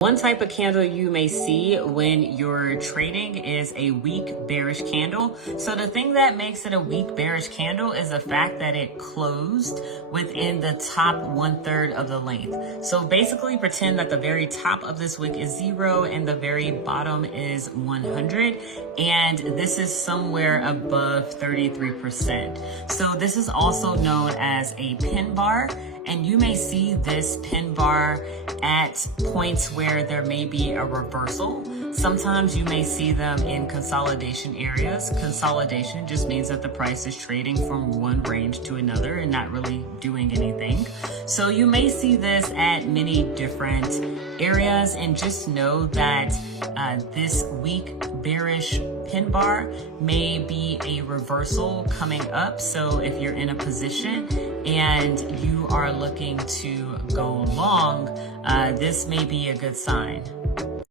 One type of candle you may see when you're trading is a weak bearish candle. So the thing that makes it a weak bearish candle is the fact that it closed within the top 1/3 of the length. So basically pretend that the very top of this wick is 0 and the very bottom is 100. And this is somewhere above 33%. So this is also known as a pin bar. And you may see this pin bar at points where there may be a reversal. Sometimes you may see them in consolidation areas. Consolidation just means that the price is trading from one range to another and not really doing anything. So you may see this at many different areas, and just know that this weak bearish pin bar may be a reversal coming up. So if you're in a position and you are looking to go long, this may be a good sign.